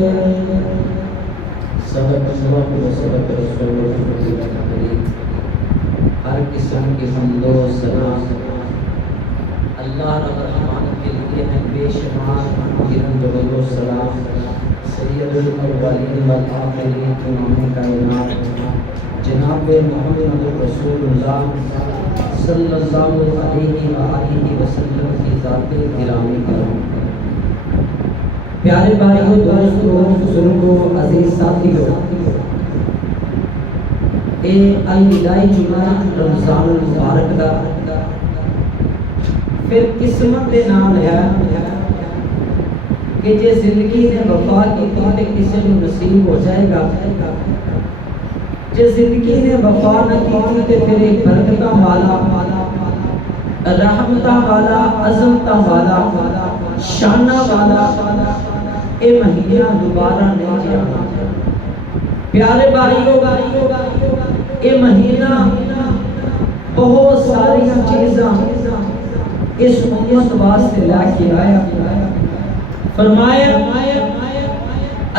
آئیے سبق سبق و سبق رسول اللہ کریم ہر قسم کی حمد و ثنا اللہ رب الرحمن کے لیے ہے بے شمار گرم درود و سلام سید الاولین والآخرین امام کائنات جناب محمد رسول اللہ صلی اللہ علیہ وآلہ وسلم کی ذات گرامی کرم۔ پیارے بھائیوں، دوستوں، بزرگوں، عزیز ساتھیوں، اے الوداعی جمعہ رمضان المبارک دا پھر قسمت دے نال ہے کہ جے زندگی نے وفا کی تے کسی نو نصیب ہو جائے گا، جے زندگی نے وفا نہ کی تے پھر ایک برکتاں والا، رحمتاں والا، عظمتاں والا، شاناں والا اے مہینہ دوبارہ نہیں جانا۔ پیارے بھائیوں، اے مہینہ بہت ساری چیزاں اس امت واسطے لے کے آیا۔ فرمایا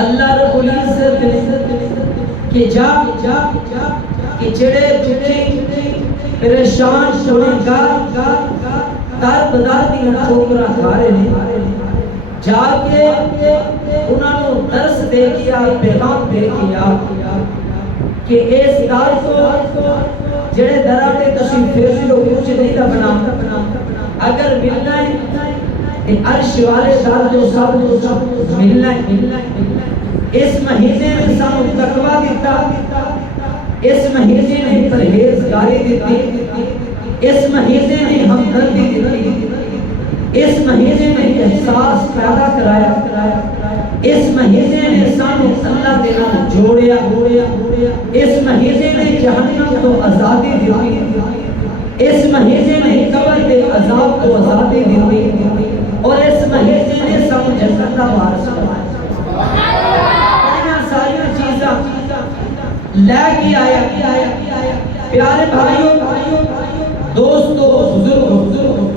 اللہ رب العزت نے کہ جا کہ جڑے دکھی پریشان گنہگار در بدر دیاں ٹھوکراں کھا رہے ہیں، جا کے انہاں نوں درس دے کے پیغام دے کے کہ اس دار کو جڑے دراں تے تسی پھر لو کچھ نہیں دا بنا، اگر ملنا ہے عرش والے دار جو سب ملنا ہے۔ اس مہینے میں سانو تقویٰ دیتا، اس مہینے میں پرہیزگاری دیتی، اس مہینے میں ہمدردی دیتی، اس مہینے میں احساس پیدا کرایا، اس مہینے میں سانو اللہ دے نال جوڑیا، اس مہینے میں جہنم تو آزادی دیتی، اس مہینے میں قبر کے عذاب کو آزادی دیتی، اور اس مہینے میں سانو جنت دا وارث بنایا۔ ساری چیزاں لے کے آیا۔ پیارے بھائیوں، دوستو، بزرگوں،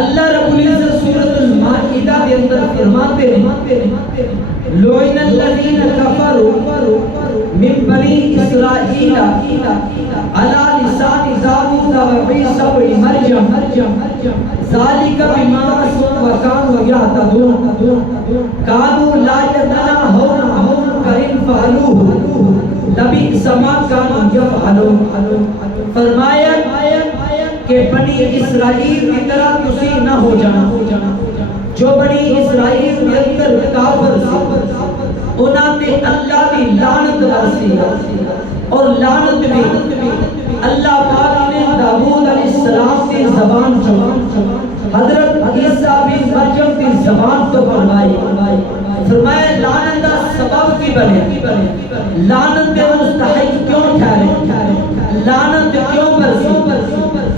اللہ رب العزت سورۃ المائدہ کے اندر فرماتے ہیں لعن الذین کفروا من بنی اسرائیل علی لسان داؤد و عیسی ابن مریم ذلک بما عصوا وکانوا یعتدون کانوا لا يتناهون عن منکر فعلوه لبئس ما كانوا یفعلون۔ فرمایا کہ بنی اسرائیل کی طرح تسی نہ ہو جانا، جو بنی اسرائیل کے اندر کافر سی انہاں تے اللہ دی لعنت برسی، اور لعنت بھی اللہ پاک نے داؤد علیہ السلام کی زبان چوں حضرت عیسیٰ بن مریم کی زبان تو فرمائی۔ فرمایا لعنت دا سبب کی بنے، لعنت کے مستحق کیوں ٹھہرے، لعنت کیوں برسی؟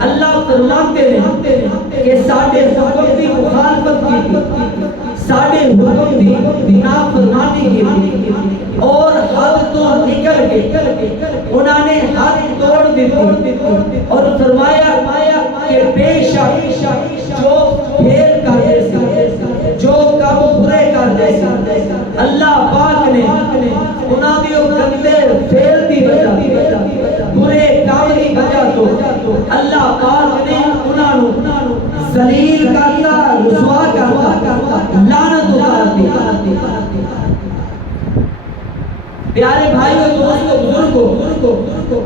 اللہ فرماتے ہیں کہ ساڈے حکم دی مخالفت کی، ساڈے حکم دی نافرمانی کی، اور حد تو نکل کے انہوں نے حد توڑ دیتی، اور فرمایا کہ بے شک جو پھیل کر دے سی، جو کام برے کر دے سی، اللہ پاک نے انہوں نے گندے پھیل دی وجہ، برے کام دی وجہ تو اللہ پاک نے انہوں ذلیل کرتا، رسوا کرتا، لعنت اتار دی۔ پیارے بھائیوں، دوستوں، بزرگوں،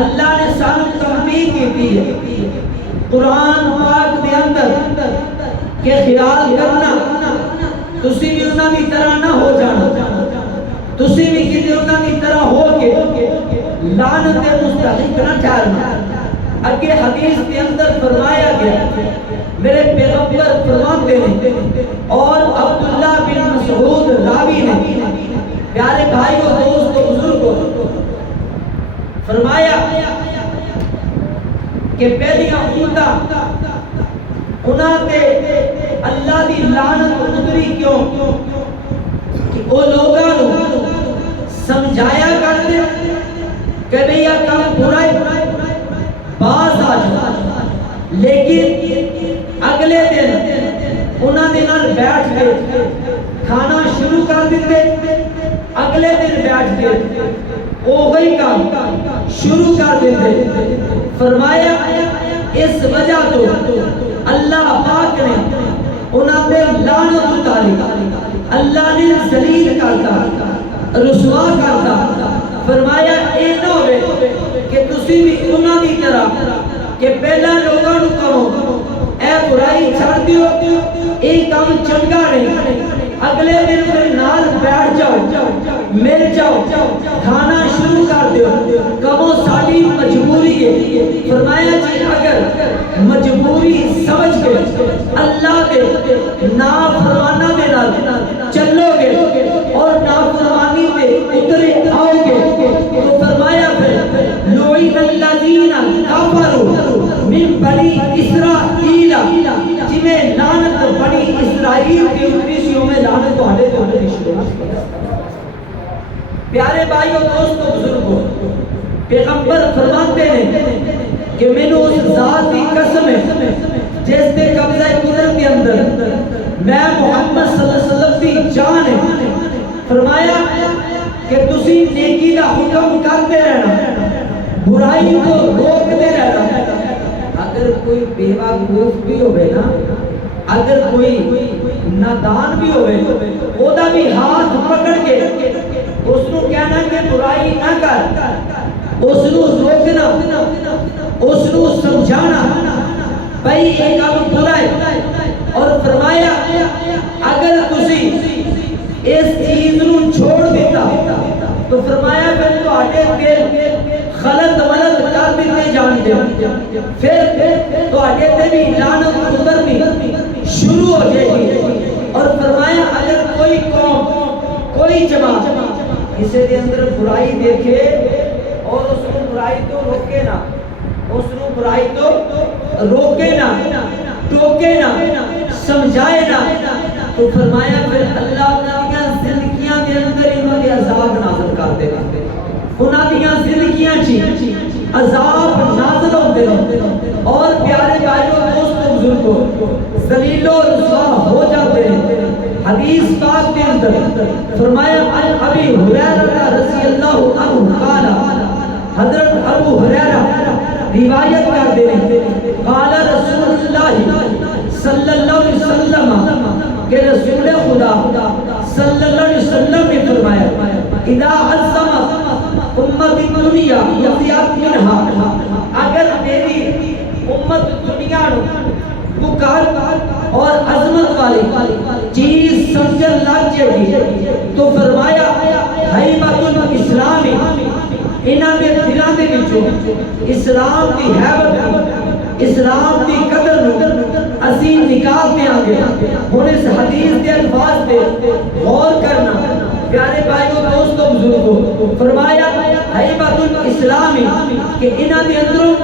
اللہ نے سانو تنبیہ کی ہے قرآن پاک دے اندر کہ خیال کرنا تسی بھی انہاں کی طرح نہ ہو جانا، تسی بھی کسی انہاں کی طرح ہو کے لعنت کے مستحق نہ ٹھہرنا۔ اگے حدیث کے اندر فرمایا گیا، میرے پیغمبر فرماتے ہیں اور عبداللہ بن مسعود راوی نے، پیارے بھائیوں، دوستوں، بزرگوں، فرمایا کہ پہلیاں امتاں انہاں تے اللہ دی لعنت اتری کیوں کہ وہ لوگاں نوں سمجھایا کرتے کہ بھئی یہ کام برا ہے، باز آ جاؤ، لیکن اگلے دن انہاں دے نال بیٹھ کے کھانا شروع کر دیتے، اگلے دن بیٹھ کے وہی کام شروع کر دیتے۔ فرمایا اس وجہ تو اللہ پاک نے انہاں دے لعنت اتاری، اللہ نے ذلیل کرتا، رسوا کرتا۔ فرمایا اے نہ ہوئے کہ تسی بھی انہاں دی طرح کہ پہلا لوگاں نو کہو اے برائی چھڑ دیو، اے کام چنگا نہیں، اگلے دن پھر نال بیٹھ جاؤ، مل جاؤ، کھانا شروع کر دیو، کہو ساڈی مجبوری ہے۔ فرمایا جی اگر مجبوری سمجھ کے اللہ دے نافرمانہ دے نال چلو گے اور نافرمانی پہ اترے آؤ گے تو فرمایا پھر لعن الذین کفروا من بنی اسرائیل، جنہیں لعنت بنی اسرائیل کی اتری سی میں لعنت تو ہٹے تو ہٹے۔ پیارے بھائیو دوستو بزرگو، پیغمبر فرماتے ہیں کہ میں نے اس ذات کی قسم ہے جس دے قبضہ قدرت کے اندر میں محمد صلی اللہ علیہ وسلم کی جان ہے۔ فرمایا کہ تسی نیکی کا حکم کرتے رہنا، برائی کو روکتے رہنا۔ اگر کوئی بیوقوف بھی ہوئے نا، اگر کوئی نادان بھی ہوئے، وہ دا بھی ہاتھ پکڑ کے اس نو کہنا کہ برائی نہ کر، اس نو روکنا، اس نو سمجھانا بھائی ایک کام برا ہے۔ اور فرمایا اگر تسی اس چیز نو چھوڑ دیتا تو فرمایا پھر تو آٹے دل غلط ولد کر دیتے جانتے، پھر تو آٹے دل بھی لعنت اترنی شروع ہو جائے گی۔ اور فرمایا اگر کوئی قوم، کوئی جماعت کسی دے اندر برائی دیکھے اور اس کو برائی تو روکے نہ، اس کو برائی تو روکے نہ، ٹوکے نہ، سمجھائے نہ، تو فرمایا پھر اللہ تعالیٰ زندگیاں دے اندر انہوں نے عذاب نازل کر دے گا، انہوں نے زندگیاں چی عذاب نازل ہوتے ہیں۔ اور پیارے بھائیوں دوستوں بزرگوں ذلیل و رسوا ہو جاتے ہیں۔ حدیث پاک کے اندر فرمایا عن ابی ہریرہ رضی اللہ عنہ قال، حضرت ابو ہریرہ روایت کر دے قال رسول اللہ صلی اللہ علیہ وسلم کہ رسول خدا صلی اللہ علیہ وسلم نے فرمایا اذا عظمت امت دنیا یفیات منہا، اگر میری امت دنیا نو بکار اور عظمت والی چیز سمجھن لگ جائے گی تو فرمایا حیبت الاسلامی، انہاں دے دلاں دے وچوں اسلام دی حیبت، اسلام دی قدر نو اسی نکال دیاں گے۔ ہن اس حدیث دے الفاظ پہ غور کرنا پیارے بھائیوں دوستوں بزرگوں، فرمایا حیبت الاسلامی کہ انہاں دے اندروں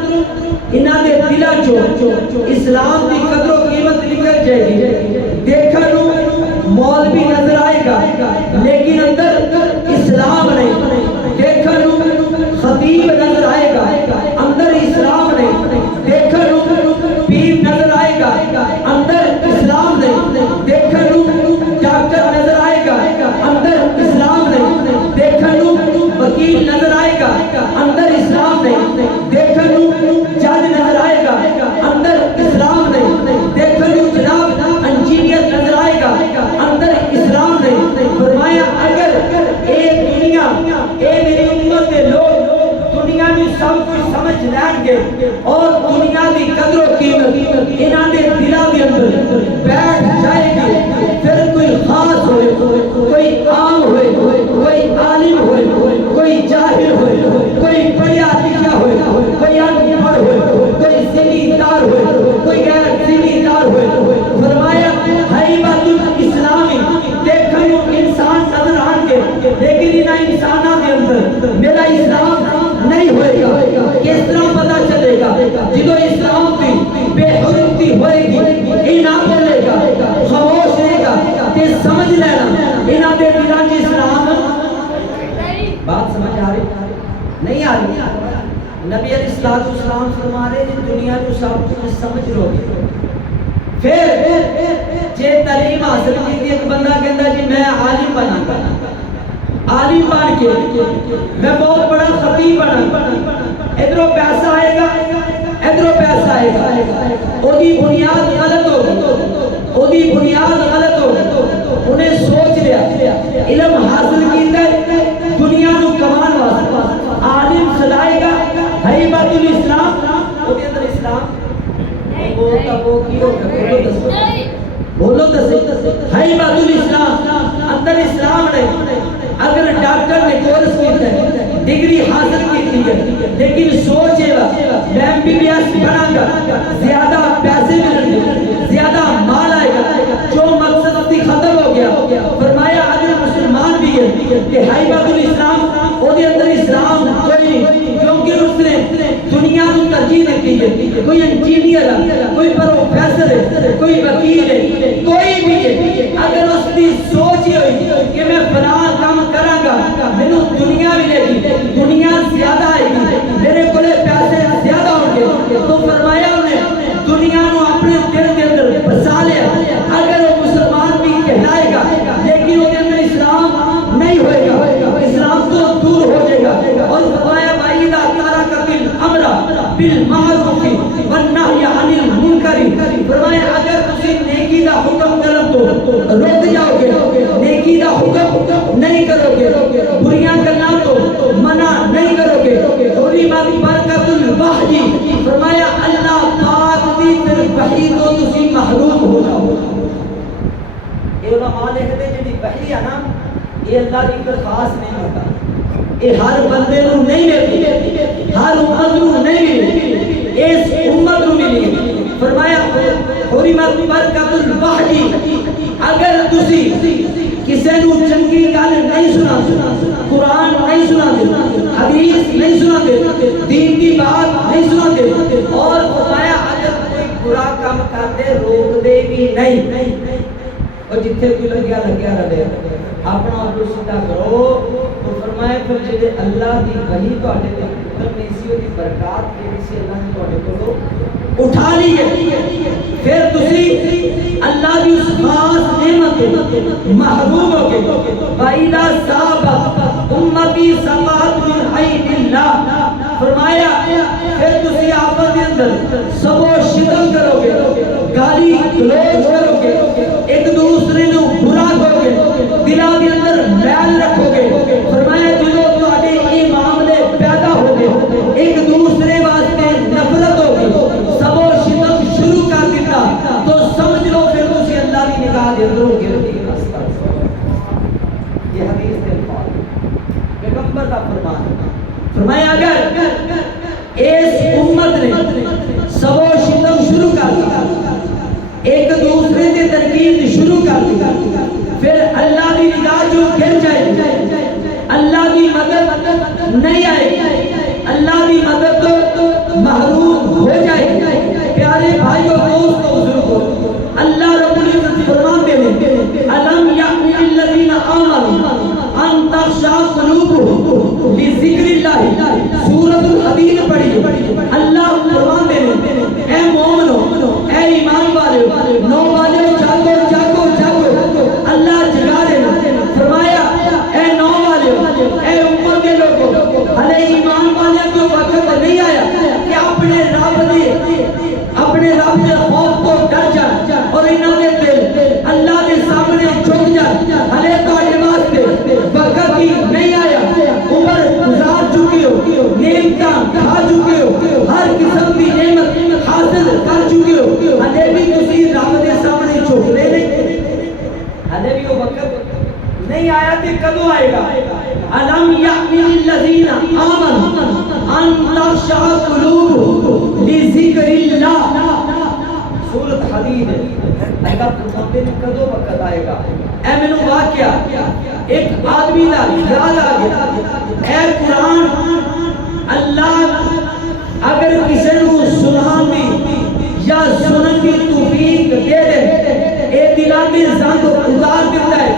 انہاں دے دلاں چوں اسلام دی قدر و قیمت نکل جائے گی۔ دیکھا نو مولوی نظر آئے گا لیکن اندر اسلام نہیں، دیکھا نو خطیب نظر آئے گا اندر اسلام نہیں، دیکھا نو پیر نظر آئے گا اندر اسلام نہیں، دیکھا نو ڈاکٹر نظر آئے گا اندر اسلام نہیں، دیکھا نو وکیل نظر آئے گا اندر اسلام نہیں، دیکھا نو جج نظر آئے گا اندر اسلام نہیں، دیکھا نو جناب انجینئر نظر آئے گا اندر اسلام نہیں۔ فرمایا اگر اے دنیا، اے میری امت کے لوگ دنیا میں سب کچھ سمجھ لیں گے اور دنیا کی قدر و قیمت انہاں دے دلاں دے اندر بیٹھ جائے گی، پھر کوئی خاص ہوئے، کوئی عام ہوئے، کوئی عالم ہوئے، کوئی جاہل ہوئے، کوئی پڑھیا لکھا ہوئے، کوئی ان پڑھ ہوئے، کوئی ذمہ دار ہوئے، کوئی غیر ذمہ دار ہوئے۔ فرمایا حیبت الاسلامی، دیکھا یوں انسان نظر آن کے لیکن انہاں انسانہ کے اندر میرا اسلام نہیں ہوئے گا۔ کس طرح پتا چلے گا؟ جدو اسلام کی بے حرمتی ہوئے گی، انہاں بولے گا، خاموش رہے گا، تے سمجھ لینا انہاں دے دلاں چ اسلام۔ بات سمجھ آ رہی نہیں آ رہی؟ نبی علیہ السلام فرما رہے ہیں دنیا کو سب کچھ سمجھ لو گے، پھر جے تعلیم حاصل کی ایک بندہ کہندا جی میں عالم بنا گا، عالم بن کے میں بہت بڑا خطیب بنا، ادھروں پیسہ آئے گا ادھروں پیسہ آئے گا، اودی بنیاد غلط ہو گئی، اودی بنیاد غلط ہو گئی، انہیں سوچ لیا علم حاصل کیتا ہے دنیا نو کمان واسطے، عالم سدائے گا ہیبت الاسلام، اودے اندر اسلام بولتا وہ کی ہو گیا، بولو دسو ہیبت الاسلام، اندر اسلام نہیں۔ اگر ڈاکٹر نے کورس کیتا ہے ڈگری حاصل کی ہے لیکن سوچے گا میں MBBS بنا گا، زیادہ پیسے ملیں گے، زیادہ مال آئے گا، جو مقصد اپنی ختم ہو گیا۔ فرمایا اگر مسلمان بھی ہے کہ ہیبت الاسلام وہ دے اندر اسلام کوئی نہیں، کیونکہ اس نے دنیا کو ترجیح دی ہے، کوئی انجینئر ہے، کوئی پروفیسر ہے، کوئی وکیل ہے، کوئی بھی ہے، اگر اس کی سوچ یہ ہوئی کہ میں فلاں کام کراں گا مینوں دنیا ملے گی، دنیا زیادہ آئے گی، میرے کولے پیسے زیادہ ہوں گے، تو فرمایا انہیں دنیا نو اپنے دل کے اندر بسا لیا۔ اگر وہ مسلمان بھی کہلائے گا لیکن وہ اندر اسلام نہیں ہوئے گا، اسلام تو دور ہو جائے گا۔ اور فرمایا وَإِذَا تَرَكَ الْأَمْرَ بِالْمَعْرُوفِ وَالنَّهْيَ عَنِ الْمُنكَرِ، فرمایا اگر تسی نیکی دا حکم کرو تو رک جاؤ گے، نیکی دا حکم نہیں کرو گے، بریاں کرنا تو منع نہیں کرو گے، حرمت برکت الوحی، فرمایا اللہ پاک دی پھر وحی تو تسی محروم ہو جاؤ۔ یہ علماء لکھتے جنہی وحی ہے نا یہ اللہ کی درخواست نہیں ہوتا، یہ ہر بندے نو نہیں ملتی، ہر امت نو نہیں ملتی، اس امت نو ملی۔ فرمایا حرمت برکت الوحی، اگر تسی کسے نو چنگی گل نہیں سنا، قرآن نہیں سنا دے، حدیث نہیں سنا دے، دین کی بات نہیں سنا دے، اور فرمایا اگر کوئی برا کام کر دے روک دے بھی نہیں، اور جتھے کوئی لگیا رہے اپنا آپ کو سیدھا کرو، تو فرمایا پھر جدے اللہ دی وحی تو آٹے دے نیسیوں کی برکات کے نیسی اللہ نے تو آٹے کو اٹھا لیے، پھر تسی اللہ دی اس خاص نعمت محروم ہو گئے۔ وَإِذَا صَابَتْ أُمَّتِي صَبَاتْ مِنْ عَيْنِ اللَّهِ، فرمایا پھر تسی آپس کے اندر سب و شتم کرو گے، گالی گلوچ کرو گے، ایک دوسرے نو برا کرو گے، دلوں کے اندر میل رکھو گے، فرمایا جدوں تواڈے یہ معاملے پیدا ہو گئے، ایک دوسرے واسطے نفرت ہو گئی، سب و شتم شروع کر دیتا، تو سمجھ لو پھر تسی اللہ کی نگاہ دے اندر ہو گئے۔ یہ حدیث کے الفاظ پیغمبر کا فرمان ہے، فرمایا اگر اس امت نے سب و شتم شروع کر دیا، ایک دوسرے کے تنقید شروع کر دیا، پھر اللہ کی نگاہ جو گر جائے، اللہ کی مدد نہیں آئے، اللہ کی مدد تو محروم ہو جائے۔ پیارے بھائیو دوستو بزرگو، اللہ رب العزت فرماتے ہیں الم یعن الذین آمنوا ان تخشع قلوبهم لذکر اللہ، سورۃ الحدید پڑھی، اللہ فرماتے ہیں اے مومنو، اے ایمان والے، نو والے جاگو جاگو جاگو، اللہ جگا رہے، فرمایا اے نو والے، اے امت کے لوگوں، ہلے ایمان والے کو وقت نہیں آیا کہ اپنے رب کے خوف تو ڈر جائے اور انہوں نے دل اللہ کے سامنے جھک جائے، ہلے تواڈے واسطے وقت ہی نہیں آیا، عمر گزار چکے ہو، نعمتاں کھا چکے ہو، ہر قسم کی نعمت حاصل کر چکے ہو، ہلے بھی تسی رب کے سامنے جھک لے نہیں، ہلے بھی وہ وقت نہیں آیا تو کدوں آئے گا؟ الم یعن الذین آمنوا ان تخشع قلوبهم لذکر اللہ، سورۃ حدید ہے، اللہ فرماتے ہیں کدوں وقت آئے گا؟ اے مینوں واقعہ ایک آدمی دا یاد آ گیا، اے قرآن اللہ اگر کسی نو سنان دی یا سنن کی توفیق دے دے، اے دلاں دے زنگ اتار دیتا ہے،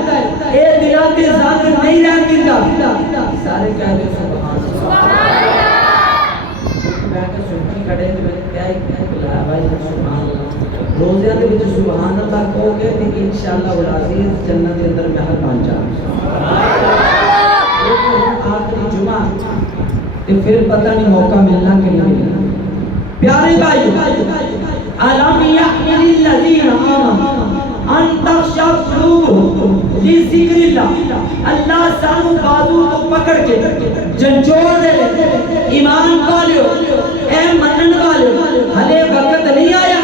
اے دلاں دے زنگ نہیں رہن دیتا، سارے کہہ دے سبحان اللہ۔ میں کہ سنتی کھڑے تے میں کیا بلایا بھائی سبحان اللہ، روزے دے وچ انشاءاللہ العزیز جنت کے اندر محل بن جائے. آخری جمعہ تو پھر پتہ نہیں موقع ملنا کہ نہیں ملنا. پیارے بھائی الم یعن للذین آمنوا ان تخشع قلوبهم لذکر اللہ. اللہ سانو بازو تو پکڑ کے جھنجھوڑ دے ایمان والو اے منن والو ہلے وقت نہیں آیا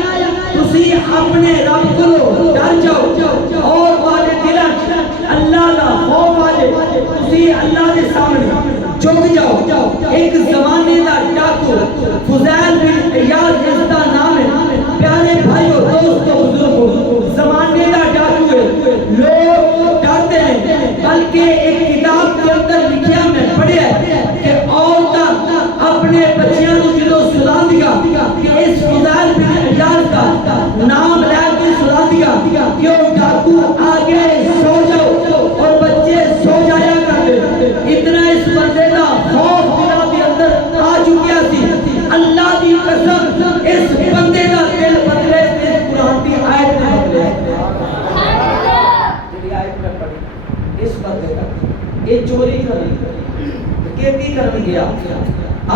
تسی اپنے رب کو ڈر جاؤ اور والے دلاں اللہ دا خوف آ جائے تسی اللہ دے سامنے جھک جاؤ. ایک زمانے دا ڈاکو فضیل بن عیاض اس دا نام ہے. پیارے بھائیو دوستو بزرگو زمانے دا ڈاکو ہے لوگ ڈرتے ہیں بلکہ ایک کتاب کے اندر لکھیا میں پڑھیا ہے کہ عورتاں اپنے بچیاں کو جدو سلا دیا کہ اس فضیل بن عیاض کا نام لے کے سلا دیا کہ وہ ڈاکو آگے سو جاؤ اور بچے سو جایا کرتے. اتنا اس بندے دا خوف دل کے اندر آ چکیا سی. اللہ دی قسم اس بندے دا دل بدلے تے قرآن دی آیت نے بدلے. جڑی آیت میں پڑھی اس بندے دا یہ چوری کرنے گیا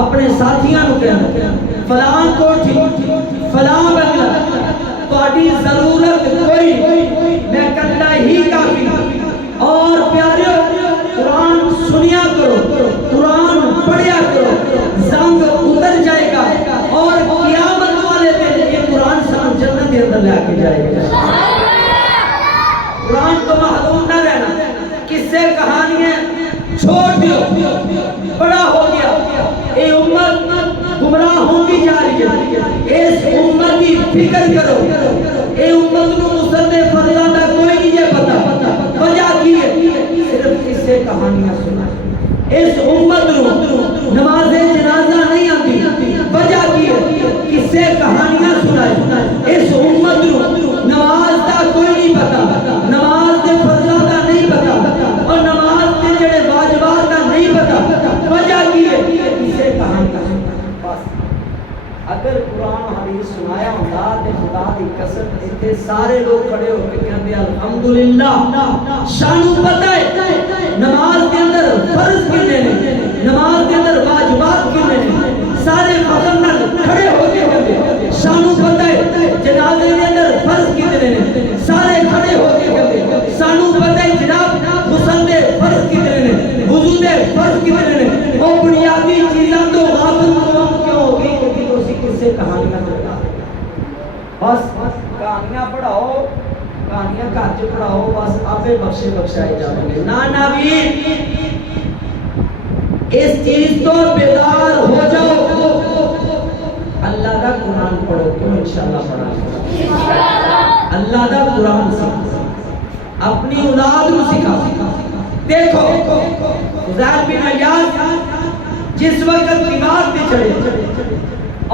اپنے ساتھیاں نو کہنا فلاں کوٹھی فلاں بنگلہ تہاڈی ضرورت کوئی میں کرنا ہی کافی. اور پیاریو قرآن سنیا کرو قرآن پڑھیا کرو زنگ اتر جائے گا اور قیامت والے دن یہ قرآن سان جنت کے اندر لے کے جائے گا. قرآن تو محروم نہ رہنا. قصے کہانیاں چھوڑ دیو. بڑا ہو گیا اے امت گمراہ ہوتی جا رہی ہے. اس امت کی فکر کرو. اے امت نو مصدق فرلا دا کوئی نہیں پتا وجہ کی ہے صرف قصے کہانیاں سنا. اس امت نو نماز جنازہ نہیں آتی وجہ کی ہے قصے کہانیاں سنائے. اس امت نو نماز دا کوئی نہیں پتا نماز دے فرضاں دا نہیں پتا اور نماز دے جڑے واجبات دا نہیں پتا وجہ کی ہے قصے کہانیاں. بس اگر قرآن حدیث سنایا ہوتا تے خدا دی قسم ایتھے سارے لوگ کھڑے ہو کے کہندے الحمدللہ. شانو پتہ ہے نماز کے اندر فرض کتنے نے نماز کے اندر واجبات کتنے نے سارے فخر نال کھڑے ہو کے کہندے شانو پتہ ہے جنازے کے اندر فرض کتنے نے سارے کھڑے ہو کے کہندے سانو پتہ ہے جناب غسل دے فرض کتنے نے وضو دے فرض کتنے نے. او بنیادی چیزاں تو غافل کیوں ہو گئی کہ تسی کسے کہانیاں پڑھا. بس کہانیاں پڑھاؤ کہانیاں گھر چ پڑھاؤ بس آپے بخشے بخشائے جاؤ گے. نا ویر اس چیز تو بیدار ہو جاؤ. اللہ دا قرآن پڑھو کیوں انشاءاللہ پڑھا اللہ دا قرآن سکھا اپنی اولاد کو سکھا. دیکھو فضیل بن عیاض جس وقت دیوار پہ چڑھے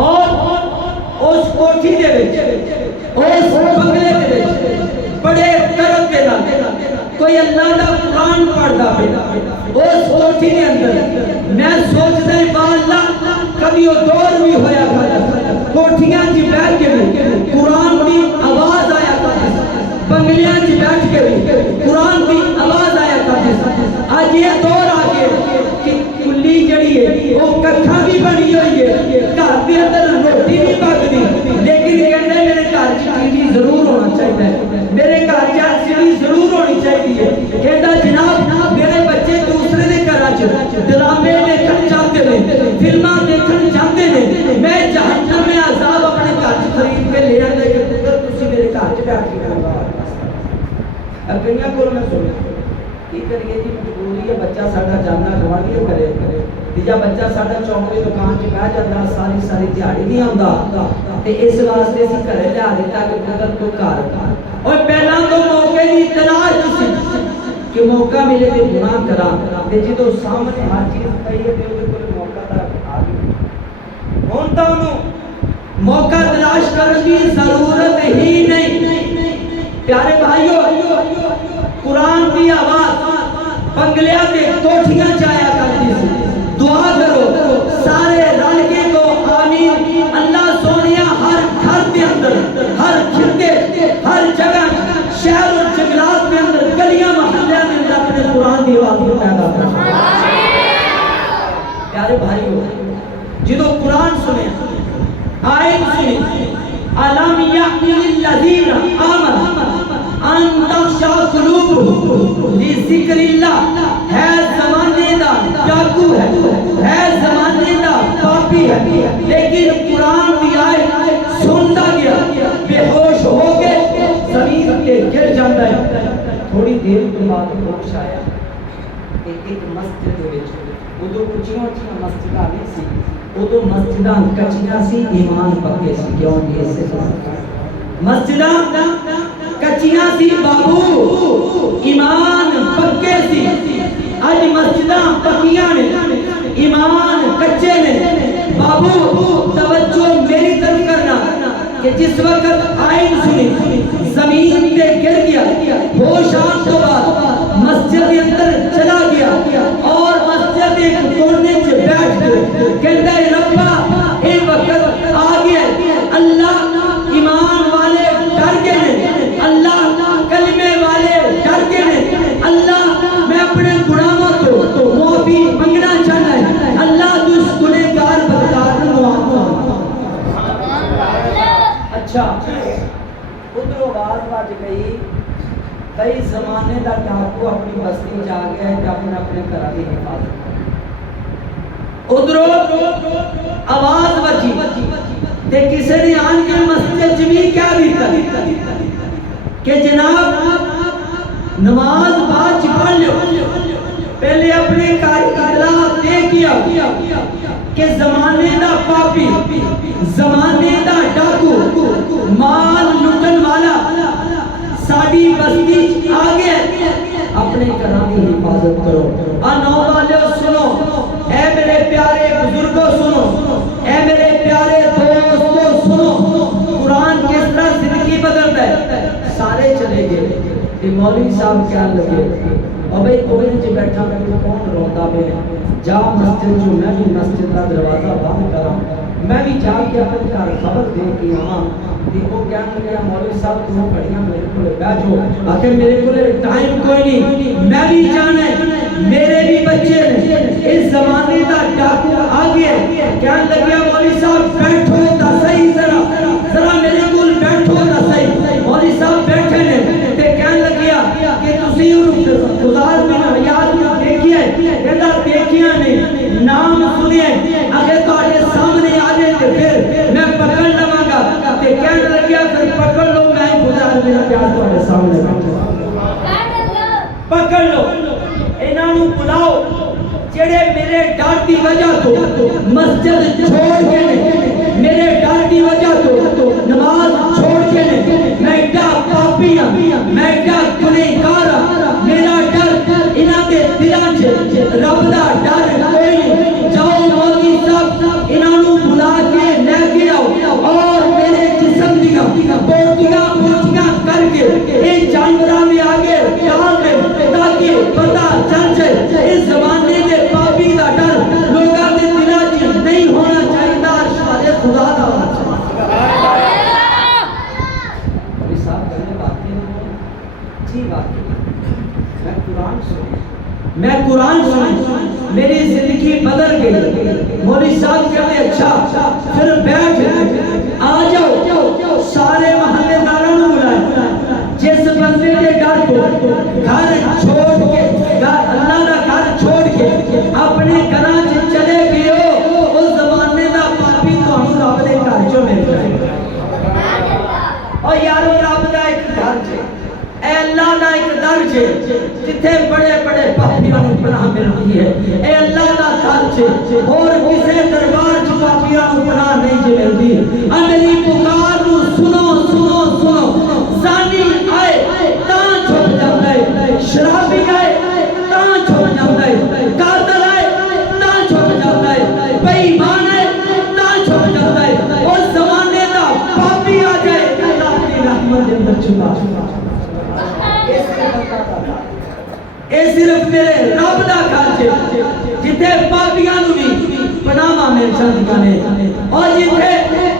اور اس کوٹھی دے وچ اس بنگلے دے وچ بڑے طرف دے نال کوئی اللہ دا قرآن پڑھدا پیا اس کوٹھی دے اندر. میں سوچدا ہے با اللہ کبھی وہ دور بھی ہویا کردا کوٹھیاں وچ بیٹھ کے بھی قرآن دی آواز آیا کرتی بنگلیاں وچ بیٹھ کے بھی قرآن دی آواز آیا کرتی. آج یہ دور آ گیا کہ کلی جڑی ہے وہ ککھا بھی بنی ہوئی ہے گھر کے اندر روٹی بھی پکدی لیکن کہندے میرے گھر ٹی وی ضرور ہونا چاہیے میرے گھر LCD ضرور ہونی چاہیے. کہندا جناب میرے بچے دوسرے دے گھراں چ ڈرامے دیکھن جاندے نے فلماں دیکھن جاندے نے میں جہنم میں عذاب اپنے گھر چ خرید کے لے آندا کہ پتر تسی میرے گھر چ بیٹھ کے کرو. اگیاں کول میں سنیا کی کریے جی مجبوری ہے بچہ ساڈا جاننا گواڑی کرے تیجا بچہ ساڈا چوک دی دکان چ بیٹھ جاندا ساری دیہاڑی نہیں آندا تے اس واسطے اسی گھر لیا دیتا کہ پتر تو گھر اور پہلا تو موقع دی تلاش سی کہ موقع ملے تے گناہ کراں تے جدوں سامنے ہر چیز پئی ہے تے اودے کول موقع دا آ گیا. ہن تاں اونوں موقع تلاش کرن دی ضرورت ہی نہیں. پیارے بھائیو قرآن دی آواز بنگلیاں تے کوٹھیاں چایا کرتی سی. دعا کرو سارے رل کے کو آمین. اللہ سونیا ہر گھر دے اندر ہر خطے ہر جگہ شہر الذین آمنوا ان تخشع قلوبهم لذکر اللہ. ہے زمانے دا ڈاکو ہے زمانے دا پاپی ہے، لیکن قرآن بھی آئے سنتا گیا بے ہوش ہو کے زمین کے گر جاتا ہے. تھوڑی دیر کے بعد ہوش آیا کہ ایک مسجد وچ ادو اچھیاں اچھیاں مسجداں نہیں سی، ادو مسجداں کچیاں سی، ایمان پکے سی. کیوں اس سے مسجداں کچیاں سی بابو، ایمان پکے سی. اج مسجداں پکیاں نے، ایمان کچے نے. بابو توجہ میری طرف کرنا کہ جس وقت آئین سنی زمین پہ گر گیا، ہوش آن تو بعد مسجد کے اندر چلا گیا اور مسجد ایک کونے سے بیٹھ کے کہتا ہے ربا اے وقت آ گیا، اللہ ایمان والے ڈر کے نے، اللہ کلمے والے ڈر کے نے، اللہ میں اپنے گناہوں تو معافی منگنا چاہتا ہے، اللہ تو اس گنہگار بدکار کو معاف کر. اچھا ادھر آواز بج گئی، کئی زمانے دا ڈاکو اپنی بستی جا گیا ہے کہ اپنے گھر کی حفاظت. ادھر آواز بجی تے کسی نے آن کے مسجد جمی کیا دیتا کہ جناب نماز بعد پڑھ لو. پہلے اپنے گھر اطلاع دے کیا کہ زمانے دا پاپی، زمانے دا ڈاکو، مال لٹن والا ساڑی بستی آگے، اپنے گھراں دی حفاظت کرو. نو والے سنو، اے میرے پیارے بزرگوں سنو، اے میرے پیارے دوستوں سنو، قرآن کس طرح زندگی بدلتا ہے. سارے چلے گئے، یہ مولوی صاحب کیا لگے اور بھئی کوئی جو بیٹھا میں تو کون روتا میں جا مسجد جو میں بھی مسجد کا دروازہ بند کرا، میں بھی جا کے اپنے گھر خبر دے کے آواں. دیکھو کیا لگا مولوی صاحب تم کھڑیاں میرے کو بیٹھو، آخر میرے کو ٹائم کوئی نہیں، میں بھی جانا ہے، میرے بھی بچے ہیں. اس زمانے کا ڈاکو آگے کیا لگیا مولوی صاحب بیٹھو تا صحیح، ذرا میرے کو بیٹھو تا صحیح. مولوی صاحب بیٹھے نے تے کہنے لگیا کہ تسی گزار بن ریاض میں دیکھئے، کہتا دیکھیا نہیں، نام سنیے، اگر تو آٹے سامنے آ جائے تے پھر میں پکڑ لوں گا. تے کہنے لگیا پھر پکڑ لو، میں گزار بن ریاض تو آٹے سامنے پکڑ لو. انہوں بلاؤ جڑے میرے ڈر دی وجہ تو مسجد چھوڑ کے نے، میرے ڈر دی وجہ تو نماز چھوڑ کے نے. میں ایڈا پاپی ہاں، میں ایڈا گنہگار ہاں، میرا ڈر انہاں دے دلاں چ رب دا ڈر کوئی نہیں. جاؤ مولوی صاحب انہوں بلا کے لے کے آؤ اور میرے جسم دیاں بوٹیاں کر کے ان جانوراں میں آگے ڈال دے تاکہ پتہ چل جائے اس زمانے کے پاپی دا ڈر لوگاں دے دلاں چ نہیں ہونا چاہیے، شاید خدا دا ہونا چاہیے. میری صاحب کرنے باقی جی باقی میں قرآن سنی، میری زندگی بدل گئی. مولوی صاحب کہتے اچھا پھر بیٹھ آ جاؤ، سارے محلے داروں نے بلائے. جس بندے کے گھر کو گھر چھوڑ کے، اللہ کا گھر چھوڑ کے اپنے گھراں چلے گئے ہو، اس زمانے دا پاپی تانوں رب دے گھر چوں مل جائے گا. اور یارو رب دا ایک گھر ہے، اے اللہ دا ایک در ہے جتھے بڑے بڑے پاپیاں نوں پناہ ملتی ہے. اے اللہ دا گھر ہے اور کسے دربار چ پاپیاں نوں پناہ نہیں جے ملتی. میری پکار نوں سنو سنو سنو. زانی آئے تاں چھپ جاندا ہے، شرابی آئے تاں چھپ جاندا ہے، قاتل آئے تاں چھپ جاندا ہے، بے ایمان آئے تاں چھپ جاندا ہے. اس زمانے دا پاپی آ جائے اللہ اپنی رحمت دے اندر چھپا. اے صرف میرے رب دا گھر ہے جتھے پاپیاں نوں بھی پناہ مل جاندیاں نے اور جتھے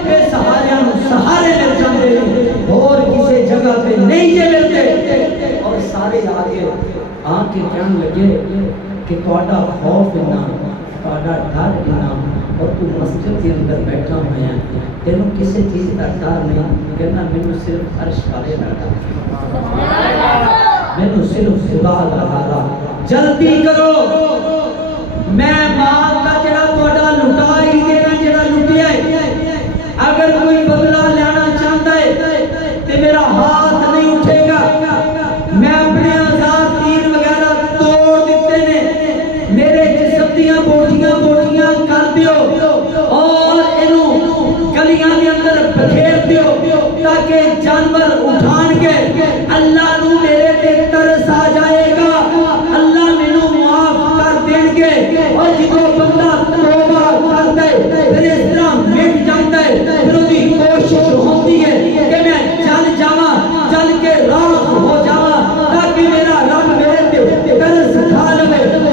بے سہاریاں نوں سہارے مل جاندے نے اور کسی جگہ پہ نہیں جے ملتے. اور سارے آگے آ کے کہنے لگے کہ تہاڈا خوف اتنا، تہاڈا ڈر اتنا، اور تو مسجد کے اندر بیٹھا ہوا ہے، تینوں کسی چیز کا ڈر نہیں، کہنا مینوں صرف عرش والے کا ڈر، مینوں صرف خدا کا ڈر۔ جلدی کرو، میں مال کا جڑا تہاڈا لٹا ہی دینا، جڑا لٹیا ہے، اگر کوئی بدلہ لینا چاہتا ہے تے میرا ہاتھ نہیں اٹھے گا، میں اپنے آزاد تیر وغیرہ توڑ دیتے نے، میرے جسم دیاں بوٹیاں بوٹیاں کر دیو اور انہوں گلیاں دے اندر بکھیر دیو تاکہ جانور اٹھان کے اللہ نو میرے تے ترس آ جائے گا، اللہ مینوں معاف کر دین گے۔ اور جدوں بندہ توبہ کرتا ہے پھر اس طرح مٹ جاتا ہے، پھر وہ کوشش ہوتی ہے کہ میں جل جاواں، جل کے راکھ ہو جاواں تاکہ میرا رب میرے تے ترس کھا لے،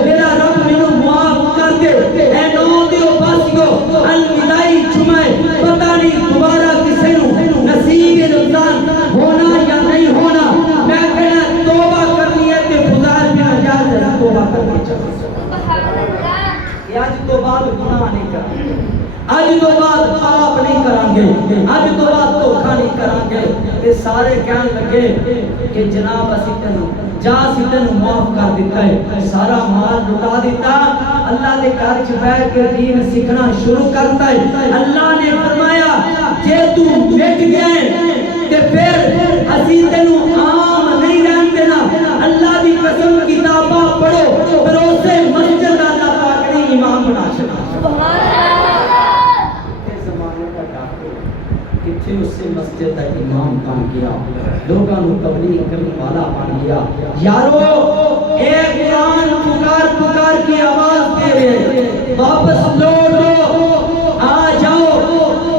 میرا رب مینوں معاف کر دے۔ اے نو دیو باسیو، الوداعی جمعہ پتہ نہیں دوبارہ کسے نوں نصیب رمضان ہونا یا نہیں ہونا، میں کہنا توبہ کرنی ہے تے خدا نے اجازت ہے توبہ کرنی چاہیے۔ آج تو بعد گناہ نہیں کریں گے، آج تو بعد پاپ نہیں کریں گے، آج تو بعد دھوکا نہیں کریں گے، تے سارے کہنے لگے کہ جناب اسی تینوں جا اسی تینوں معاف کر دیتا ہے، سارا مال لٹا دیتا، اللہ دے گھر چ بیٹھ کے دین سیکھنا شروع کرتا ہے۔ اللہ نے فرمایا جے تو مٹ گیا ہے تے پھر اسی تینوں عام نہیں رہن دینا، اللہ دی قسم کتاباں پڑھو پھر اسے مسجد اللہ پاک نے امام بنا چھڑا۔ کتھے اس سے مسجد کا امام بن گیا، لوگاں نو تبلیغ کرنے والا بن گیا۔ یارو اے قرآن پکار پکار کی آواز دے رہے، واپس لوٹو، آ جاؤ۔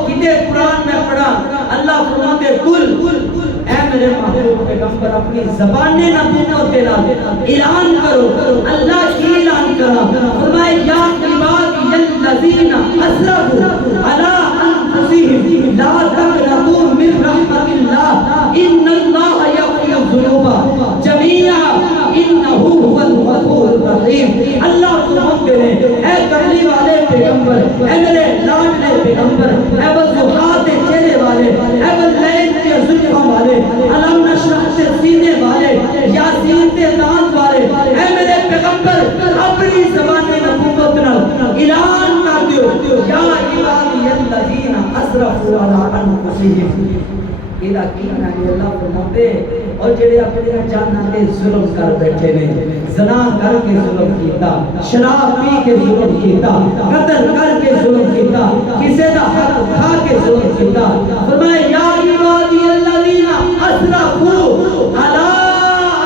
کتے قرآن میں پڑھا اللہ فرماتے کل اے میرے محبوب پیغمبر اپنی زبان نبوت دے اعلان کرو، اللہ کی اعلان کرا، فرمائے یا عبادی الذین اسرفوا علی انفسہم لا تقنطوا من رحمت اللہ ان اللہ یغفر الذنوب جميعا انہ هو الغفور الرحیم۔ اللہ فرماتے ہیں اے کملی والے پیغمبر، اے میرے لاڈلے پیغمبر، اے وضحات چہرے والے، اے واللیل کے زلفوں والے، علم نشرح سے سینے والے، یاسین کے دانت والے، اے میرے پیغمبر اپنی زبان نبوت نال اعلان کر دیو یا عبادی الذین اسرفوا علی انفسہم۔ ادا کینا ہے اللہ فرماتے اور جڑے اپنے جاناں تے ظلم کر بیٹھے نے، زنا کر کے ظلم کیتا، شراب پی کے ظلم کیتا، قتل کر کے ظلم کیتا، کسی دا حق کھا کے ظلم کیتا، فرمایا یا عبادی الذین اسرفوا علی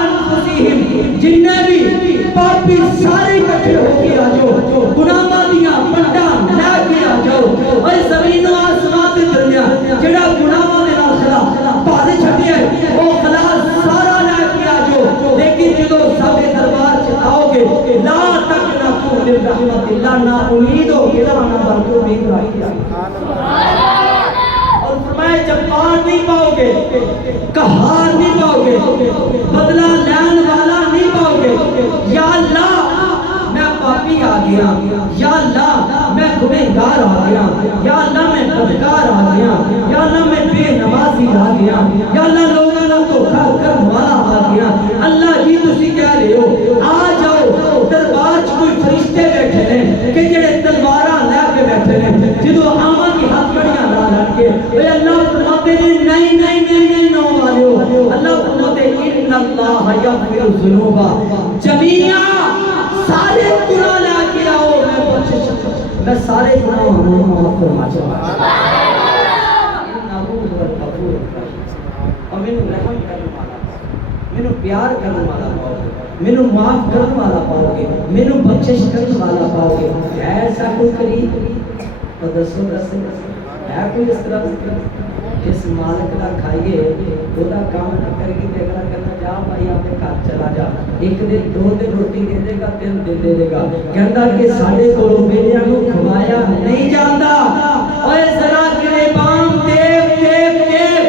انفسہم، جننے بھی پاپی سارے اکٹھے ہو کے آ جاؤ، گناہاں دیاں پنڈاں لے کے آ جاؤ، اور زمین و آسمان دے درمیان جڑا گناہاں دے نال خلاف پادے چھٹے ہیں وہ خلاف سارا لے کے آ جاؤ، لیکن جدو سارے دربار چ آؤ گے لا تقنطوا من رحمت اللہ، نا امید ہو کے نہ بلکہ امید رکھیے۔ اور فرمایا جب پار نہیں پاؤ گے، قہار نہیں پاؤ گے، بدلہ لین والا نہیں پاؤ گے، یا اللہ میں پاپی آ گیا، یا اللہ میں گنہگار آ گیا، یا اللہ میں بدکار آ گیا، یا اللہ میں بے نمازی آ گیا، یا اللہ لوگوں نے دھوکا کرنے والا آ گیا، اللہ جی تسی کہہ رہے ہو آ جاؤ، دربار چ کوئی فرشتے بیٹھے ہیں کہ جڑے تلواراں لے کے بیٹھے ہیں، جدو آواں کی ہاتھ کڑیاں لا لگ کے اے اللہ فرماتے ہیں نہیں نہیں نہیں نہیں نو والو، اللہ فرماتے ہیں ان اللہ یغفر الذنوب جميعا، سارے گناہ لے کے آؤ میں بخشش میں سارے گناہ معاف فرما چاہتا انہ هو الغفور الرحیم۔ اور مینوں رحم کرنے والا پاؤ، مینوں پیار کرنے والا پاؤ گے، مینوں معاف کرنے والا پاؤ گے، مینوں بخشش کرنے والا پاؤ گے۔ ایسا کوئی قریب تو دسو دس ہے کوئی اس طرح جس مالک کا کھائیے وہ دا کام نہ کرے گی تے اگلا کہنا جا بھائی اپنے گھر چلا جا، ایک دن دو دن روٹی دے دے گا، تین دن دے دے گا، کہندا کہ ساڈے کولوں بیلیاں نوں کھوایا نہیں جاندا، اوے ذرا گریبان دیکھ دیکھ دیکھ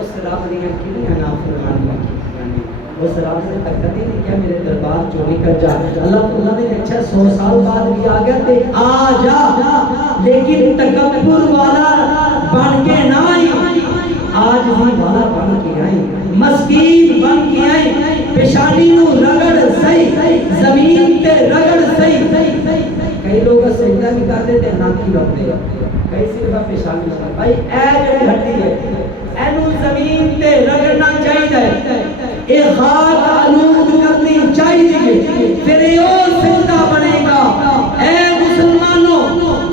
اس رب دیاں کتنیاں نافرمانیاں کیتیاں نے، اس رات نے تک کبھی نہیں کیا میرے دربار چوں نکل جا. اللہ تعالیٰ نے اچھا 100 سال بعد بھی آ گیا تے آ جا, لیکن تکبر والا بن کے نہ آئی, آج بھی والا بن کے آئی, مسکین بن کے آئی, پیشانی نو رگڑ سہی, زمین تے رگڑ سہی. کئی لوگ سجدہ بھی کرتے تے ناکی لگتے, کئی صرف پیشانی لگتے. بھائی اے جڑی ہڈی ہے اینو زمین تے رگڑنا چاہیے, اے خاک آلود کرنی چاہیے, پھر یہ سجدہ بنے گا. اے مسلمانوں,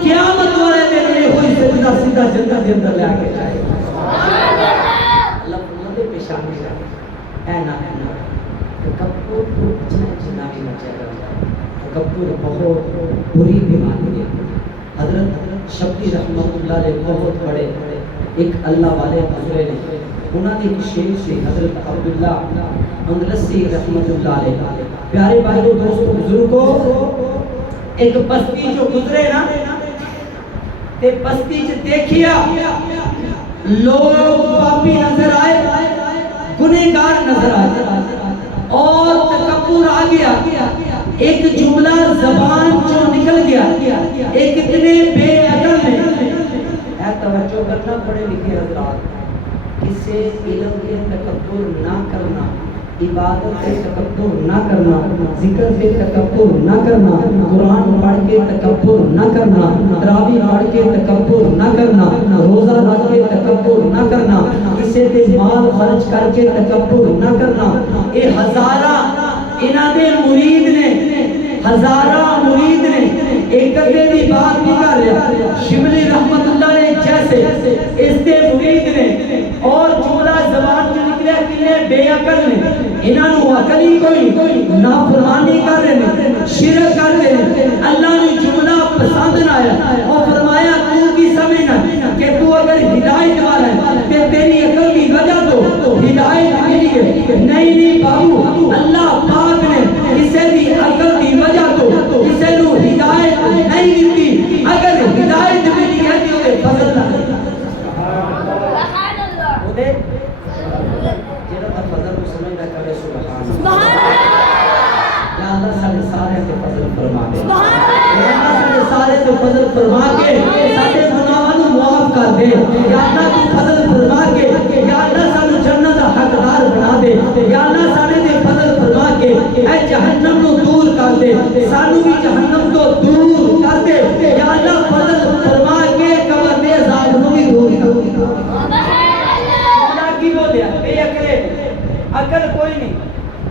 قیامت والے دن یہ ہوئی سجدہ سیدھا جنت کے اندر لے کے جائے گا. اللہ فرماتے ہیں پیشانی سے اے نا تکبر کو جنا بھی نہ چاہیے. تکبر بہت بری بیماری ہے. حضرت شبلی رحمۃ اللہ علیہ بہت بڑے ایک اللہ والے گزرے نے, انہوں نے ایک شیخ سے حضرت عبداللہ اندلسی رحمۃ اللہ علیہ. پیارے بھائیو دوستو بزرگوں, ایک بستی جو گزرے نا تے بستی چ دیکھیا لوگ پاپی نظر آئے, گنہگار نظر آئے, اور تکبر آ گیا. ایک جملہ زبان چوں نکل گیا, ایک اتنے بے عقل نے. اے توجہ کرنا پڑے لکھے حضرات, کسے علم کے تکبر نہ کرنا, عبادت کے تکبر نہ کرنا, ذکر کے تکبر نہ کرنا, قرآن پڑھ کے تکبر نہ کرنا, تراویح پڑھ کے تکبر نہ کرنا, روزہ رکھ کے تکبر نہ کرنا, کسی تے مال خرچ کر کے تکبر نہ کرنا. اے ہزارہ انہاں دے مرید نے, ہزارہ مرید نے, ایک کدے دی بات نہیں کر رہا. شبلی رحمت اللہ نے جیسے اس دے مرید نے, اور جملہ زبان جو نکلے کنے بے عقل نے, انہاں نو عقل ہی کوئی, نافرمانی کر رہے ہیں, شرک کر رہے ہیں. اللہ نے جملہ پسند نہ آیا اور فرمایا تو کی سمجھنا کہ تو اگر ہدایت والا ہے تے تیری عقل کی وجہ تو ہدایت ملی ہے. نہیں بابو, اللہ پاک نے کسی دی عقل کی وجہ تو کسی نو ہدایت نہیں دیتی. اگر ہدایت ملی ہے تو دے فضل نہ دے جڑا دا فضل کو سمجھنا کرے سبحان اللہ. یا اللہ سارے سارے تے فضل فرما دے, یا اللہ سارے سارے تے فضل فرما کے سارے گناہاں نو معاف کر دے. یا اللہ تو فضل فرما کے, یا اللہ سانو جنت دا حقدار بنا دے. یا اللہ سارے تے فضل فرما کے اے جہنم نو دور کر دے, سانو بھی جہنم تو دور کر دے. یا اللہ فضل فرما کے قبر دے عذاب نو بھی دور کر دے. اللہ کی بولیا بے عقلے, عقل کوئی نہیں,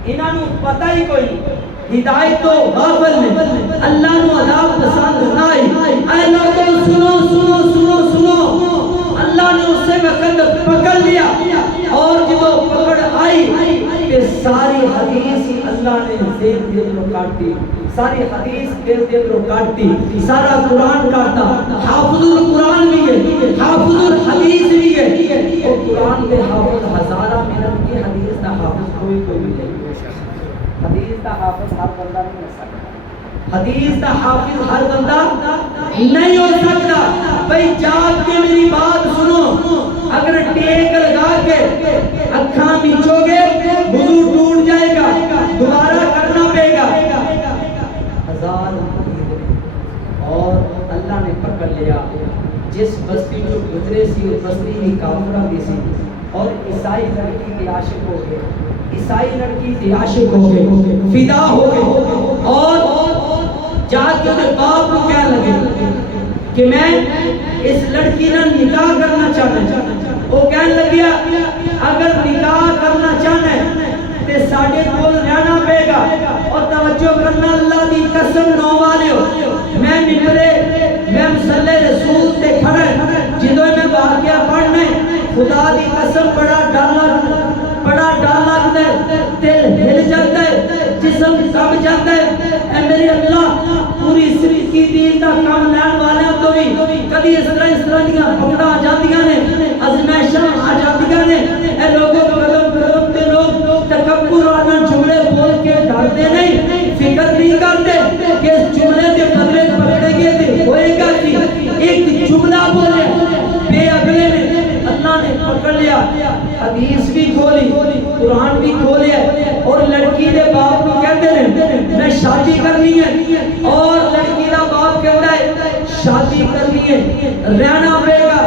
انہاں نو پتہ ہی کوئی نہیں, ہدایت تو غافل نے, اللہ نو عذاب پسند نہ آئی. اے لوگوں سنو سنو سنو سنو, اللہ نے اسے وقت پکڑ لیا, اور جب پکڑ آئی کہ ساری حدیث اللہ نے زیر دل رو کاٹی, ساری حدیث دل رو کاٹی, سارا قرآن کاٹا. حافظ القرآن بھی ہے, حافظ الحدیث بھی ہے. اور قرآن کے حافظ ہزارہ منٹ کی حدیث دا حافظ کوئی بھی نہیں. حدیث دا حافظ ہر بندہ نہیں ہو سکتا, حدیث دا حافظ ہر بندہ نہیں ہو سکتا. بھئی جاگ کے میری بات سنو, اگر ٹیک لگا کے اکھاں میچو گے وضو ٹوٹ جائے گا, دوبارہ کرنا پڑے گا. ہزار اور اللہ نے پکڑ لیا. جس بستی جو گزرے سی اس بستی کی کافرہ بھی سی, اور عیسائی لڑکی کے عاشق ہو گئے, عیسائی لڑکی کے عاشق ہو گئے, فدا ہو گئے, اور جا کے باپ کو کہنے لگے کہ میں اس لڑکی نہ نکاح کرنا چاہتا ہوں. وہ کہنے لگیا اگر نکاح کرنا چاہنا ہے تے ساڈے کول رہنا پے گا. اور توجہ کرنا, اللہ دی قسم نو والیو, میں ممبرے میں مصلی رسول تے کھڑا جدوں میں واقعہ پڑھنا ہے, خدا دی قسم بڑا ڈر لگتا ہے, دل ہل جاتا ہے, جسم کب جاتا ہے. اے میرے اللہ, پوری سرکی دین دا کام لین والے تو بھی کبھی اس طرح دیاں پکڑا آ جاندیاں نے, ازمائشاں آ جاندیاں نے. اے لوگوں قدم تے لوگ تکبر والا جملے بول کے ڈرتے نہیں, فکر نہیں کرتے کہ اس جملے کے بدلے پکڑے گئے ہوئے گا. ایک جملہ بولے بے عقلے نے, اللہ نے پکڑ لیا، حدیث بھی کھولی، قرآن بھی کھولیا، اور لڑکی دے باپ کو کہتے ہیں میں شادی کرنی ہے، اور لڑکی دا باپ کہتا ہے شادی کرنی ہے، رہنا پڑے گا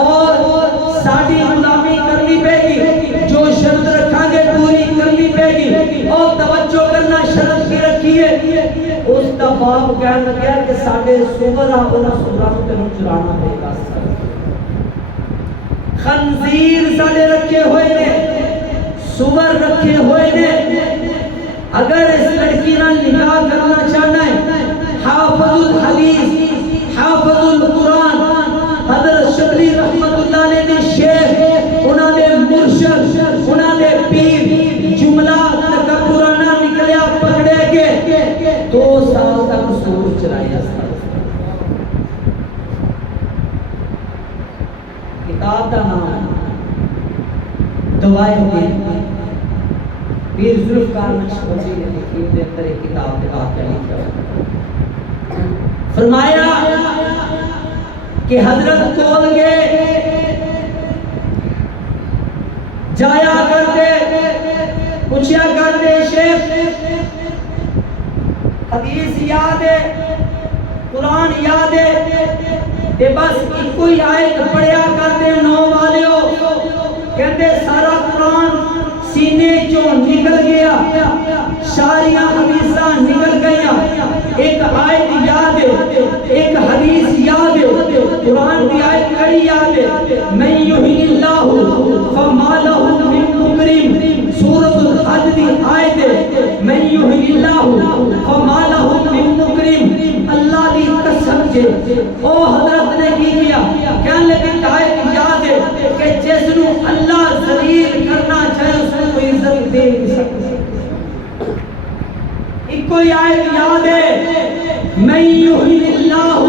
اور ساری غلامی کرنی پڑے گی، جو شرط رکھا گے پوری کرنی پڑے گی، اور توجہ کرنا شرط کی رکھی ہے۔ اس دا باپ کہنے لگا کہ ساڈے سورا اونا سورا کو تینوں چرانا پڑے گا، خنزیر ساڈے رکھے ہوئے نے، سور رکھے ہوئے نے، اگر اس لڑکی نال نکاح کرنا چاہنا ہے، حافظ الحدیث حافظ القرآن حضرت شبلی رحمت اللہ علیہ نے شیخ، انہاں نے مرشد، انہاں نے پیر، جملہ تکبرانہ نکلیا پکڑے کے 2 سال تک سور چلایا۔ کتاب کا نام دوائے دین، پیر ذوالفقار نقشبندی نے لکھی، دے اندر ایک کتاب کے واقعہ لکھا، فرمایا کہ حضرت کول کے جایا کرتے، پوچھیا کرتے شیخ حدیث یاد ہے، قرآن یاد ہے، تے بس ایک کوئی آیت پڑھیا کرتے 9 والے ہو، کہتے سارا قرآن سینے چوں نکل گیا، ساریاں حدیثاں نکل گیا، ایک آیت یاد ہے، ایک حدیث یاد ہے، قرآن کی آیت کئی یاد ہے، من یہی اللہ فما لہ من مکرم، سورۃ الحج دی آیت ہے، من یہی اللہ فما لہ من مکرم، اللہ دی قسم جے او حضرت نے کی کیا، کہنے لگے آیت یاد ہے کہ جس نو اللہ ذلیل کرنا چاہے اس کو عزت دے سکتے، ایک کوئی آیت یاد ہے، من یہی اللہ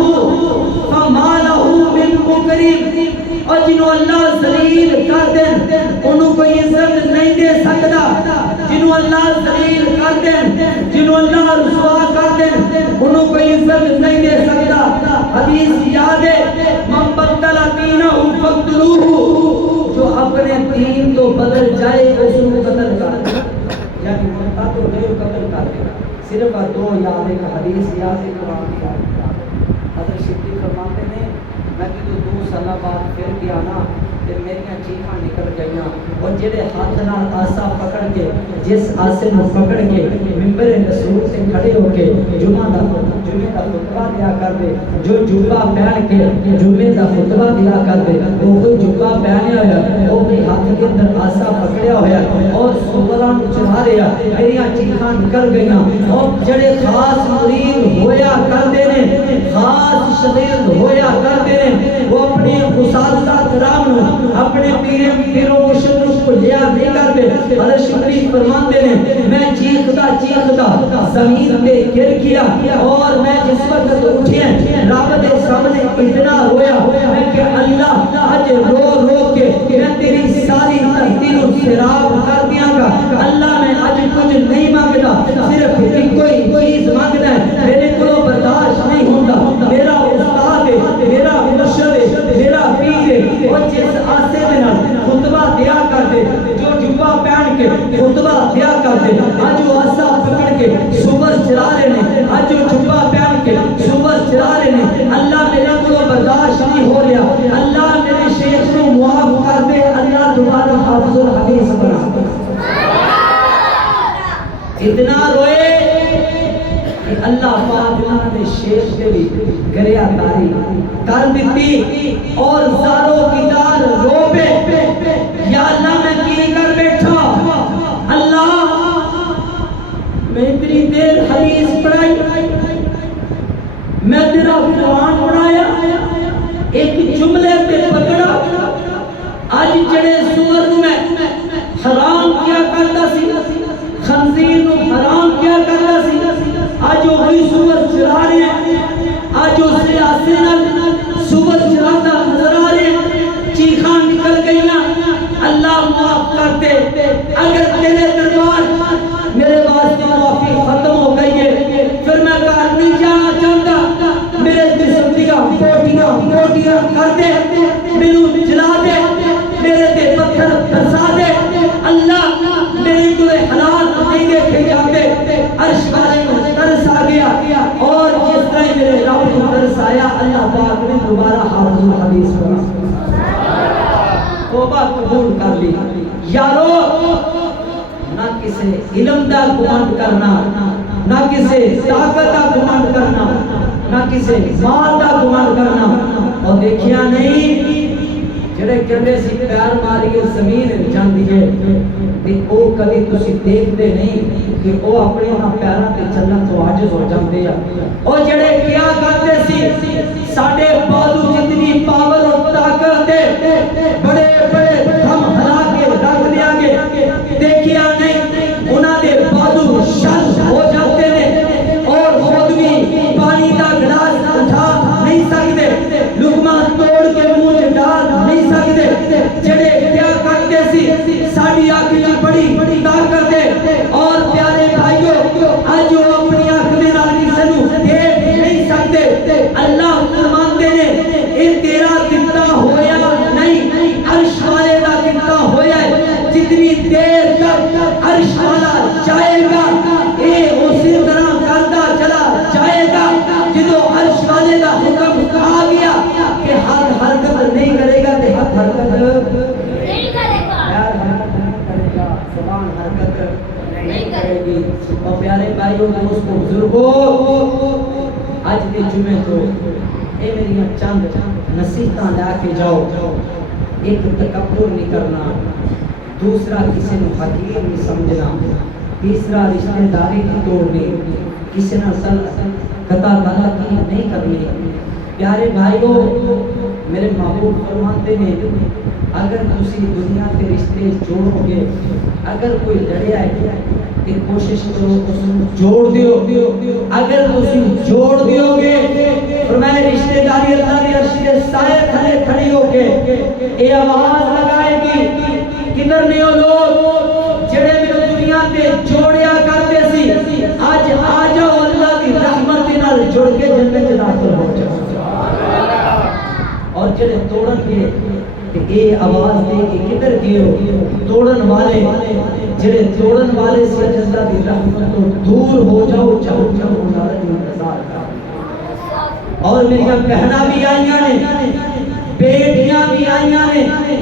فما لہ من مکرم، اور جنہوں اللہ ذلیل کر دیں انہوں کوئی عزت نہیں دے سکتا، جنہوں اللہ ذلیل کر دیں، جنہوں اللہ رسوا کر دیں انہوں کوئی عزت نہیں دے سکتا۔ حدیث یاد ہے، من بدل دینہ فاقتلوہ، جو اپنے دین تو بدل جائے اس کو قتل کر، یعنی مرتد تو نہیں قتل کر دے، صرف 2 یاد ہے، حدیث یاد ہے، قرآن یاد ہے۔ حضرت شبلی فرماتے ہیں میں کہ 2 سال بعد پھر گیا نا تے میری چیخاں نکل گئیاں، اور جڑے ہاتھ نال آسا پکڑ کے جس آسے نو پکڑ کے منبر رسول سے کھڑے ہو کے جمعہ دا خطبہ دیا کر دے، جو جبہ پہن کے جمعے دا خطبہ دیا کر دے، وہ کوئی جبہ پہنیا ہوا، وہ کوئی ہاتھ کے اندر آسا پکڑیا ہوا اور سوراں چڑھا رہا، میری چیخاں نکل گئیاں، اور جڑے خاص مرید ہویا کرتے نے، خاص شدید ہویا کرتے نے، وہ اپنے اساتذہ کرام نو، اپنے پیروں مرشدوں کو لیا نہیں کرتے۔ حضرت شبلی فرماتے ہیں میں چیختا زمین پہ گر گیا، اور میں جس وقت اٹھیا رب دے سامنے اتنا رویا، میں کہ اللہ آج رو رو کے میں تیری ساری دھرتی نو سیراب کر دیا گا، اللہ میں آج کچھ نہیں مانگتا، صرف کوئی چیز مانگنا ہے، میرے کو برداشت نہیں ہوتا، میرا استاد ہے، میرا مرشد ہے، میرا پیر ہے، اور جس آسے میں خطبہ دیا کرتے، جو جبہ پہن کے خطبہ دیا کرتے، آج وہ آسا پکڑ کے صبح چلا رہے ہیں، آج وہ جبہ پہن کے صبح چلا رہے ہیں، اللہ میرے کو برداشت نہیں ہو رہا، اللہ میرے شیخ کو معاف کر دے، اللہ دوبارہ حافظ الحدیث بنا دے۔ اتنا روئے کہ اللہ پاک نے شیخ کے بھی گریا داری کر دیتی، اور زاروں کی دار رو پہ یا اللہ میں کی کر بیٹھا، اللہ میں اتنی دیر حدیث پڑھائی، میں تیرا قرآن پڑھایا، ایک جملے پہ پکڑا، آج جڑے سور میں حرام کیا کرتا سی، خنزیر نو حرام کیا کرتا سی، آج وہ ہوئی سور چلا رہے ہیں، آج وہ سیاسے نال سور چلاتا نظر آ رہے ہیں، چیخاں نکل گئیاں، اللہ معاف کر دے، اگر تیرے دربار میرے واسطے معافی ختم ہو گئی ہے، پھر میں کار نہیں جانا چاہتا، میرے جسم دیا بوٹیاں کر دے، مینوں جلا دے، میرے دی توبہ قبول کر لی یارو نہ کسی علم دا گمانڈ کرنا نہ کسی طاقت دا گمانڈ کرنا نہ کسی مال دا گمانڈ کرنا اور دیکھیا نہیں جڑے کہندے سی پیار ماریے زمین جاندی ہے تے او کبھی تسی دیکھتے نہیں کہ او اپنے انہاں پیراں تے چلن تو عاجز ہو جاندے آ او جڑے کیا کرتے سی ساڈے بازو جتنی پاور اور طاقت دے بڑے بڑے ہم ہلا کے رکھ دیا گے دیکھیا نہیں انہاں دے بازو شل ہو جاتے نے اور خود بھی پانی دا گلاس اٹھا نہیں سکتے لقمہ توڑ کے منہ چ ڈال نہیں سکتے جڑے کیا کرتے سی ساڈی آنکھ وچ بڑی طاقت ہے اور پیارے بھائیو اج وہ اپنی آنکھ دے نال کسے نوں دیکھ نہیں سکتے اللہ فرماندے نے اے تیرا کتا ہویا نہیں عرش والے دا کتا ہویا ہے جتنی دیر تک عرش والا جائے گا اے اسی طرح کرتا چلا جائے گا جدو عرش والے دا حکم آ گیا کہ ہاتھ حرکت نہیں کرے گا تے ہاتھ حرکت نہیں کرے گا یار حرکت نہیں کرے گا زبان حرکت نہیں کرے گی اور پیارے بھائیو دوستو بزرگو آج دے جمعے تو اے میری چند نصیحتاں لے کے جاؤ ایک تکبر نہیں کرنا دوسرا کسی نو حقیر نہیں سمجھنا تیسرا رشتہ داری نہیں توڑنی کسی نہ قطع تعلقی نہیں کرنی پیارے بھائیو میرے محبوب فرماتے ہیں اگر تسی دنیا کے رشتے جوڑو گے اگر کوئی لڑیا ہے کہ کوشش کرو اس جوڑ دیو اگر تسی جوڑ دیو گے فرمایا رشتہ داری اللہ کے عرش کے سائے تھلے کھڑی ہو کے اے آواز لگائے گی کدھر نے وہ لوگ جڑے میرے دنیا تے جوڑیا کرتے سی آج آ جاؤ اللہ کی رحمت نال جڑ کے جنت داخل ہو جاؤ اور جڑے توڑن گے کہ اے آواز دے کہ کدھر گئے ہو توڑن والے جڑے توڑن والے سے اللہ کی رحمت تو دور ہو جاؤ چاہو چاہو اللہ کی انتظار کر اور میری بہناں بھی آئیاں نے بیٹیاں بھی آئیاں نے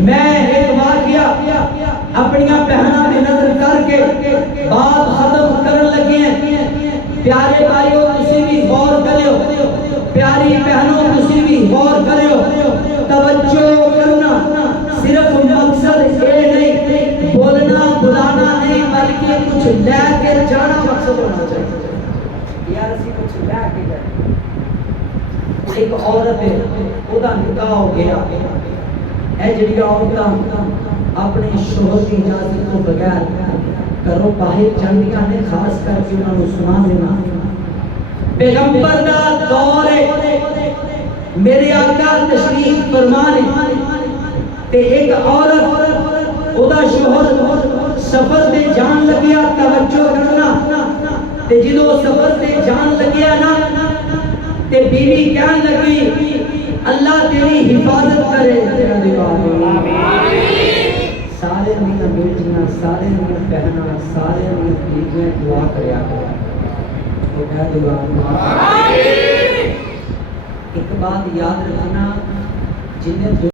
میں ایک واقعہ اپنی بہناں میں نظر کر کے بات ختم کرن لگے ہیں پیارے بھائیو تسی بھی غور کریو پیاری بہنوں تسی بھی غور کریو توجہ کرنا صرف مقصد یہ نہیں بولنا بلانا نہیں بلکہ کچھ لے کے جانا مقصد ہونا چاہیے یار اسی کچھ لے کے جائے ایک عورت ہے او دا نکاح ہو گیا اے جڑی عورتاں اپنے شوہر کی اجازت تو بغیر کرو باہر جاندیاں نے خاص کر کے انہاں نوں سنا دینا پیغمبر دا دور ہے میرے آقا تشریف فرما نے تے ایک عورت او دا شوہر سفر تے جان لگیا توجہ کرنا تے جدوں سفر تے جان لگیا نا تے بیوی کہن لگی اللہ تیری حفاظت کرے تیرا دیوار آمین سارے میاں بیٹیاں سارے میاں بہناں سارے میاں بیویاں دعا کریا وہ کہہ دیوار آمین ایک بات یاد رکھنا جنہیں